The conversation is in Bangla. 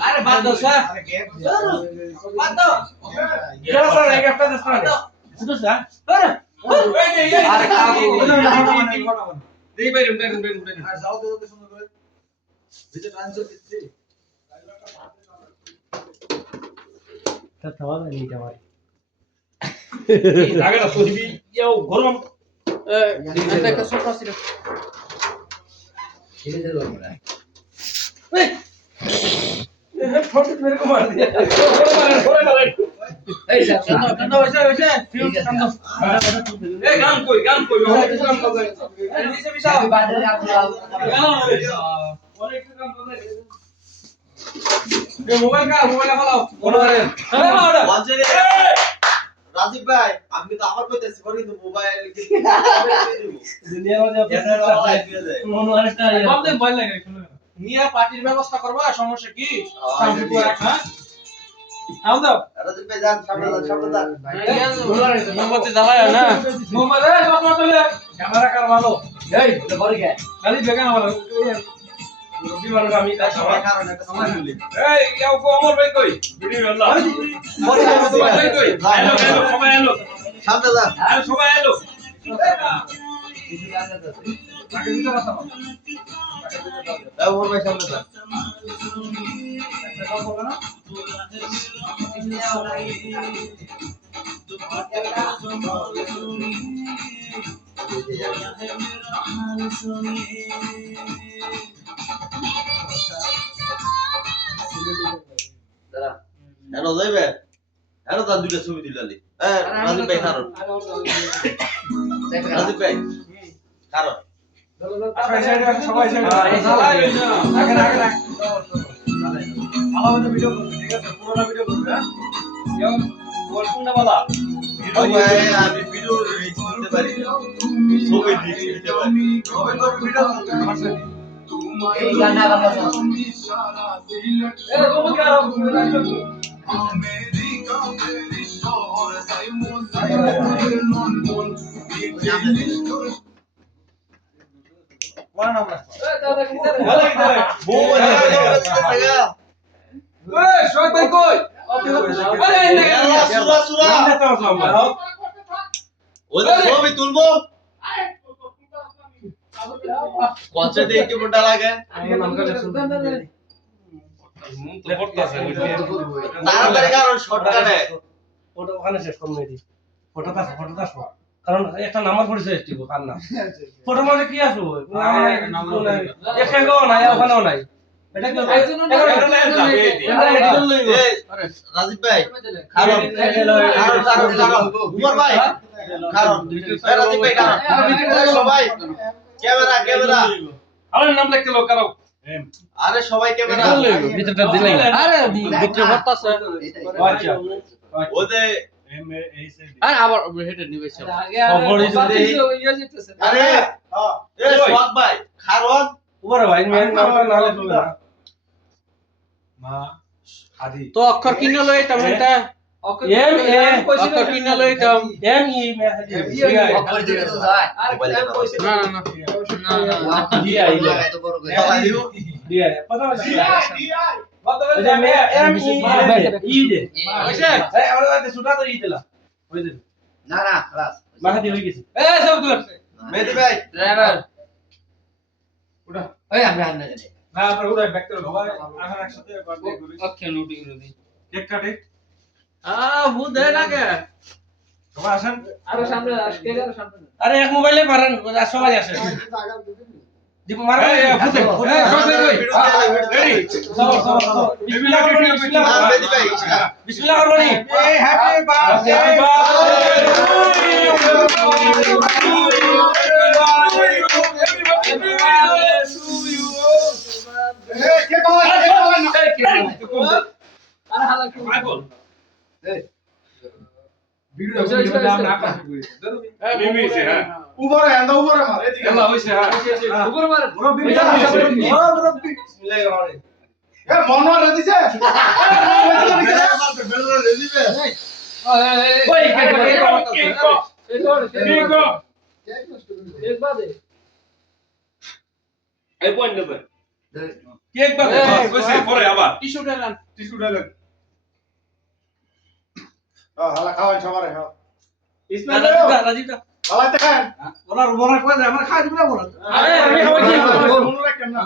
আরে বাদ দাও স্যার বাদ দাও চলো স্যার এক একটা দশ টাকা শুধু স্যার আরে কাগজ দেই বাইরে আর যাও তো সুন্দর করে ভিতরে ট্রান্সফার দিচ্ছি তা থাওয়া নাই যাওয়ার আগে না সহিবি যাও গরম এটা একটা ছোট ছিল ছেড়ে দে তোমরা ফোন মেরে কো মার দিয়া এই চন্দ হইছে ঠিক আছে এই গান কই গান নিচে মিশাও বাজারে আপনারা অনেক কাম করে এই মোবাইল ফলাও বাজারে রাজীব ভাই আপনি তো আমার কইতেছি পরে কিন্তু মোবাইল কি দুনিয়ার মধ্যে মন আরেকটা কম দে মোবাইল লাগে শুনো নিয়া পার্টির ব্যবস্থা করবা সমস্যা কি হ্যাঁ আও দাও রাজীব ভাই যান সামনে যান মোমবাতি জ্বালায় না মোবাইল এ সব তোলে ক্যামেরা কার ভালো এই এটা করে গে খালি বেগান ভালো রবি ভালো আমি তা সবাই কারণ একটা সময় মিলে এই কেউ কো আমার ভাই কই ভিডিও আল্লাহ পরে ভাই কই হ্যালো সবাই এলো সামনে যান আরে সবাই এলো কিছু লাগে তো আগে দিতে কথা বল এই ওর ভাই সামনে যান একটা কথা বল না দাঁড়া হ্যালো যাইবে হ্যালো তার দুইটা ছবি দিলালি রাজীব ভাই কারণ রাজীব ভাই কারণ সবাই জ্বালাই আগে ভালো মতো ভিডিও করবে ঠিক আছে পুরোটা ভিডিও করবে হ্যাঁ কেউ বলকুন্ডা বলা ভাই আমি ভিডিও রিচ করতে পারি ছবি দিতে পারি সবাই করে ভিডিও করবে আমার সাথে এই গানা গানা এ তুমি কি আরো শোক ভাই কই আরে সুরা সুরা ওদের ছবি তুলবো কনসে দিয়ে কি মোটা লাগে তাড়াতাড়ি কারণ শর্টকাটে ফটো ওখানে শেষ করুন এদি ফটো দাস কারণ একটা নাম্বার পড়েছে এসটিগো কার না ফটো মানে কি আসবো এখানেও নাই ওখানেও নাই এটা কি রাজীব ভাই কারণ উমর ভাই কারণ রাজীব ভাই কারণ সবাই ক্যামেরা আমার নাম লিখতে লোক কারো আরে সবাই ক্যামেরা ভিতরটা দিলাই আরে ভিতরে ভর্তা আছে আচ্ছা ওদে আরে আবার হেডে নিবে সব আরে এ সোহাগ ভাই কারণ উপরে ভাই মেন নামটা নালে চলবে না মা আদি তো অক্ষর কিনে লই টমেটা এম এ অক্ষর কিনে লই টম এম ই মে অক্ষর দিকে তো যায় না দিয়া ইলা দিয়া পতা এটা মে এম ই দে হইছে এই আমরা তো সুটা তো ই দিলা হই দে না خلاص মাহাদি হই গেছে এ সব তুই মেহেদি ভাই ড্রাইভার উঠা এই আমরা আনলে না আমরা উড়াই ব্যাক করে ভাই এখন একসাথে বার্থডে করি ওকে নোটি করে দি কেক কাটে হু দে না কে সবাই আসেন আরো সামনে আসকে আরো সামনে আরে এক মোবাইলে মারেন সবাই আসে দিব মারেন ফুটে সবাই কই রেডি বিসমিল্লাহ করবেন মেহেদি ভাই বিসমিল্লাহ করবেন এই হ্যাপি বার্থডে আরে হালা কি মাইকল এই ভিডিও নাম না কাজ করি হ্যাঁ মিমি সে হ্যাঁ উপরে আন্দা উপরে মার এদিকে আল্লাহ হইছে হ্যাঁ উপরে মার বড় বিবিটা বড় বিসমিল্লাহির রহমানির এ মন রে দিছে ওই কে কে एक बात है এই পয়েন্ট দেবে কেক বাদে কইছে পরে আবার টিস্যু ডালান টিস্যু ডালে হালা খাওয়াই সবারে খাও ইসমাইল রাজীবটা হালা দেখেন ওরা বড় কই আমরা খাই দিব না বড় আরে আমি খাওয়াই মনে রাখেন না